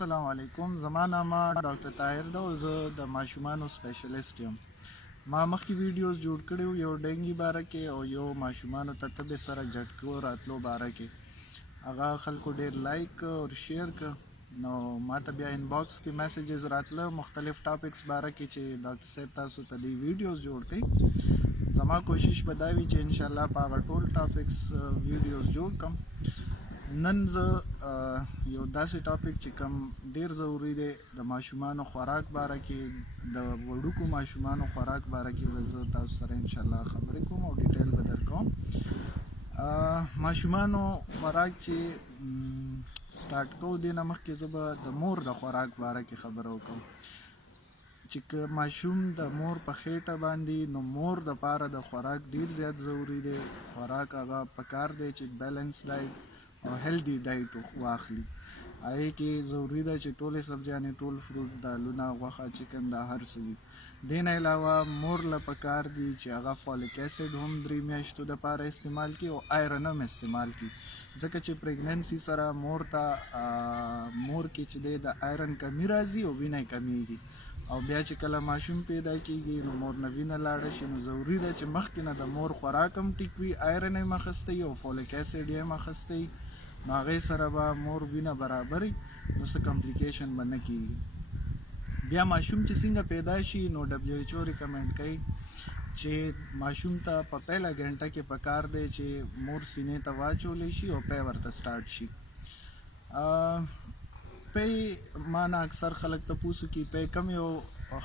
السلام علیکم. زما نامه ډاکټر طاهر ده او زه د ماشومانو سپیشلیسټ یم. ما مخکې ویډیوز جوړ کړي وو یو ډنګي باره کې او یو ماشومانو ته تبې سره جټکو راتلو باره کې. هغه خلکو ډېر لایک او شیر که نو ما ته بیا انباکس کې میسیجز راتله مختلف ټاپکس باره کې چې ډاکټر صاحب تاسو ته دې ویډیوز جوړ کړئ. زما کوشش به دا وي چې انشاءالله په هغه ټول ټاپکس ویډیوز جوړ کړم. نن زه یو داسې ټاپک چې کوم ډیر ضروری دی د ماشومانو خوراک باره کې د وړوکو ماشومانو خوراک باره کې به زه تاسو سره انشاءالله خبرې کوم او ډیټیل به درکوم. ماشومانو خوراک چې سټارټ کوو دې نه مخکې زه به د مور د خوراک باره کې خبره وکړم چې که ماشوم د مور په خېټه باندې نو مور دپاره د خوراک ډیر زیات ضروری دی. خوراک هغه پکار دی چې بیلنس ډایټ او هیلدي ډایټ واخلي. هغې کې ضروري ده چې ټولې سبزیانې، ټول فروټ، دالونه، غوښه، چکن دا هر څه وي. دې نه علاوه مور له پکار دي چې هغه فولیک اسید هم 3 میاشتو دپاره استعمال کړي او آیرن هم استعمال کړي، ځکه چې پریګننسي سره مور ته مور کې چې دی د آیرن کمی راځي او وینه یې کمیږي او بیا چې کله ماشوم پیدا کېږي نو مور نه وینه لاړه شي نو ضروري ده چې مخکې نه د مور خوراک هم ټیک وي، آیرن یې هم اخیستی او فولیک اسید یې هم اخیستی، نو هغې سره به مور وینه برابري نو څه کمپلیکیشن به نه کېږي. بیا ماشوم چې څنګه پیدا شي نو WHO ریکمنډ کوي چې ماشوم ته په پهله ګنټه کې پکار دی چې مور سینې ته واچولی شي او پی ورته سټارټ شي. پی ما نه اکثر خلک تپوسو کې پی کم یو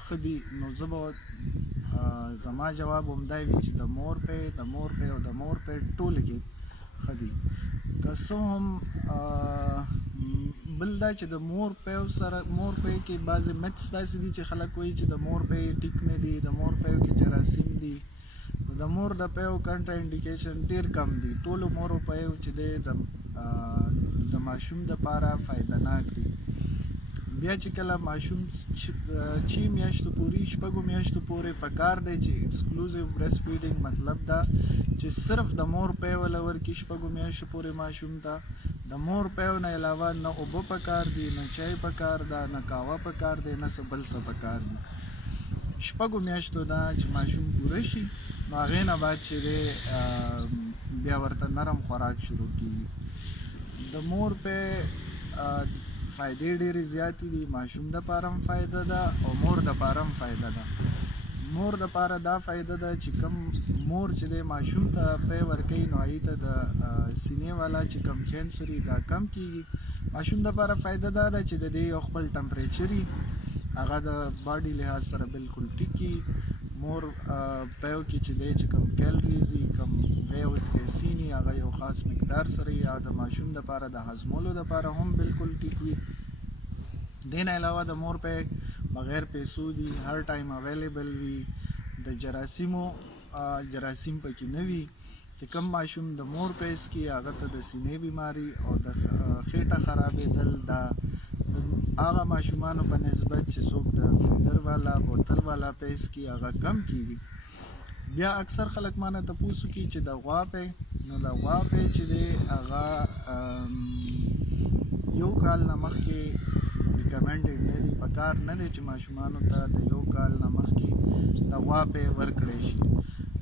ښه دي، نو زه به زما جواب همدا وي چې د مور پی او د مور پی ټولې کې ښه دي. که څه هم بل دا چې د مور پی کې بعضې میتس داسې دي چې خلک وایي چې د مور پی ټیک نه دي، د مور پیو کې جراثیم دي. د مور د پیو کنټرا انډیکیشن ډېر کم دي. ټولو مورو پیو چې دی د ماشوم دپاره فایدهناک دي. بیا چې کله ماشوم 6 میاشتو پورې 6 میاشتو پورې پکار دی چې ایکسکلوزیو بریسټ فیډینګ مطلب دا چې صرف د مور پی وله ورکړي 6 میاشتو پورې ماشوم ته. د مور پیو نه علاوه نه اوبه پکار دي، نه چای پکار ده، نه قهوه پکار دی، نه څه بل څه پکار دي. 6 میاشتو نه چې ماشوم پوره شي نو هغې نه بعد چې دی بیا ورته نرم خوراک شروع کېږي. د مور پی فایدې ډېرې زیاتې دي. ماشوم دپاره هم فایده ده او مور دپاره هم فایده ده. مور دپاره دا فایده ده چې کم مور چې دی ماشوم ته پی ورکوي نو هغې ته د سینې والا چې کم کینسر دا کم کېږي. ماشوم دپاره فایده دا ده چې د دې یو خپل ټمپریچر هغه د باډي لحاظ سره بالکل ټیک وي. مور پیو کې چې دی چې کم کیلریز وي، کم پیسین وي، هغه یو خاص مقدار سره وي او د ماشوم دپاره د هضمولو دپاره هم بالکل ټیک وي. دې نه علاوه د مور پی بغیر پیسو دي، هر ټایم اویلیبل وي، د جراثیم پکې نه وي. چې کم ماشوم د مور پیس کې هغه ته د سینې بیماری او د خېټه خرابېدل دا هغه ماشومانو په نسبت چې څوک د فیډر والا بوتل والا پیس کې هغه کم کېږي. بیا اکثر خلک مانه تپوسو کې چې د غوا پی نو د غوا پی چې دی هغه 1 کال نه مخکې ریکمنډډ نه دي، پکار نه دی چې ماشومانو ته د 1 کال نه مخکې د غوا پی ورکړی شي.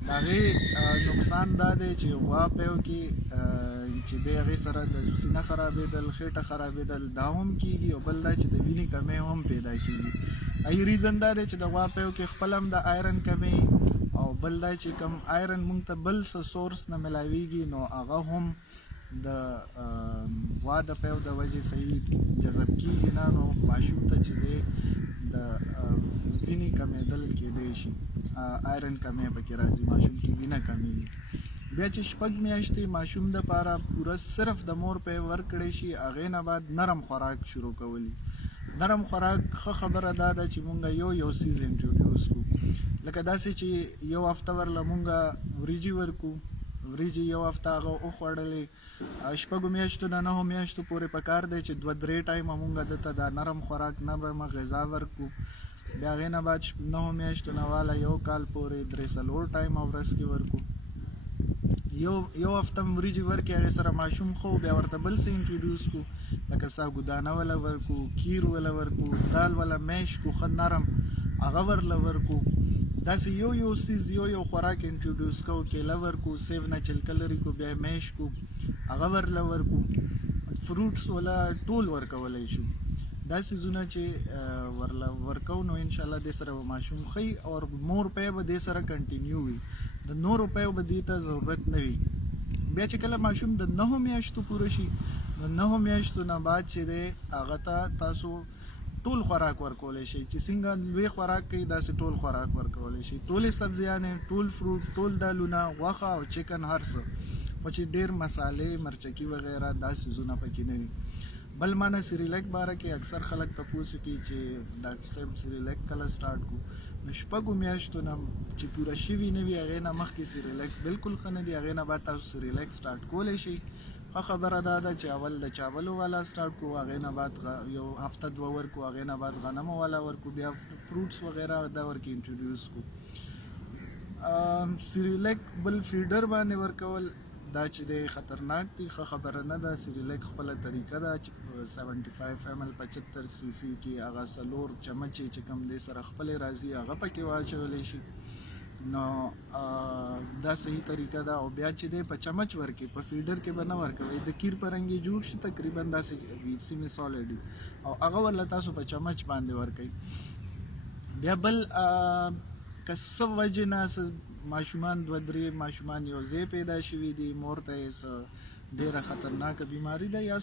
د هغې نقصان دا دی چې غوا پیو کې چې دی هغې سره د سینه خرابېدل، خېټه خرابېدل دا هم کېږي او بل دا چې د وینې کمی هم پیدا کېږي. هغې ریزن دا دی چې د غوا پیو کې خپل هم د آیرن کمی او بل دا چې کم آیرن مونږ ته بل څه سورس نه ملاویږي نو هغه هم د غوا د پیو د وجې صحیح جذب کېږي نه، نو ماشوم ته چې دی د وینې کمیدل کېدی شي، آیرن کمی پکې راځي، ماشوم کې وینه کمیږي. بیا چې 6 میاشتې ماشوم دپاره پوره صرف د مور پی ورکړی شي هغې نه بعد نرم خوراک شروع کولی. نرم خوراک ښه خبره دا ده چې مونږ یو سیز انټروډیوس کړو، لکه داسې چې یو هفته ورله مونږ وریجې ورکو، وریجې یو هفته هغه وخوړلې. 6 میاشتو نه 9 میاشتو پورې پکار دی چې 2-3 ټایمه مونږ دته دا نرم خوراک، نرمه غذا ورکو. بیا هغې نه بعد 9 میاشتو نه واله 1 کال پورې 3-4 ټایمه ورځ کې ورکو. یو هفته وریجې ورکړي، هغې سره ماشوم خو بیا ورته بل څه انټروډیوس کړو، لکه ساګودانه وله ورکو، کیر وله ورکو، دال وله میش کو ښه نرم هغه ورله ورکو. داسې یو څیز یو خوراک انټروډیوس کوو، کیله ورکو، سیو نه چلکه لري کو، بیا میش کو هغه ورله ورکو، فروټس وله ټول ورکولی شو. دا څیزونه چې ورله ورکو نو انشاءالله دې سره به ماشوم ښه او مور پی به دې سره کنټینیو وي، د نورو پیو به دې ته ضرورت نه وي. بیا چې کله ماشوم د 9 میاشتو پوره شي نو 9 میاشتو نه بعد چې دی هغه ته تاسو ټول خوراک ورکولی شئ، چې څنګه لوی خوراک کوي داسې ټول خوراک ورکولی شئ، ټولې سبزیانې، ټول فروټ، ټول دالونه، غوښه او چکن، هر څه، خو چې ډېر مسالې، مرچکي وغیره دا څیزونه پکې نه وي. بل ما نه سیریلیک باره کې اکثر خلک تپوس کوي چې ډاکټر صاحب سیریلیک کله سټارټ کړو. نو 6 میاشتو نه چې پوره شوي نه وي هغې نه مخکې سیریلیک بالکل ښه نه دي، هغې نه بعد تاسو سیریلیک سټارټ کولی شئ. ښه خبره دا ده چې اول د چاولو والا سټارټ کړو، هغې نه بعد یو هفته 2 ورکو، هغې نه بعد غنمو والا ورکو، بیا فروټس وغیره دا ورکې انټروډیوس کړو. سیریلیک بل فیډر باندې ورکول دا چې دی خطرناک دی، ښه خبره نه ده. سیریلیک خپله طریقه ده چې 75 ml 75 cc کې هغه 4 چمچې چې کوم دی سره خپلې راځي هغه پکې واچولی شي. نو دا صحیح طریقه ده. او بیا چې دی په چمچ ورکړي، په فیډر کې به نه ورکوئ، د کیر په رنګ یې جوړ شي تقریبا داسې وي سیمې سالډ وي او هغه ورله تاسو په چمچ باندې ورکوئ. بیا بل که څه وجې نه ماشومان 2-3 ماشومان یو ځای پیدا شوي دي، مور ته یې څه ډېره خطرناکه بیماري ده یا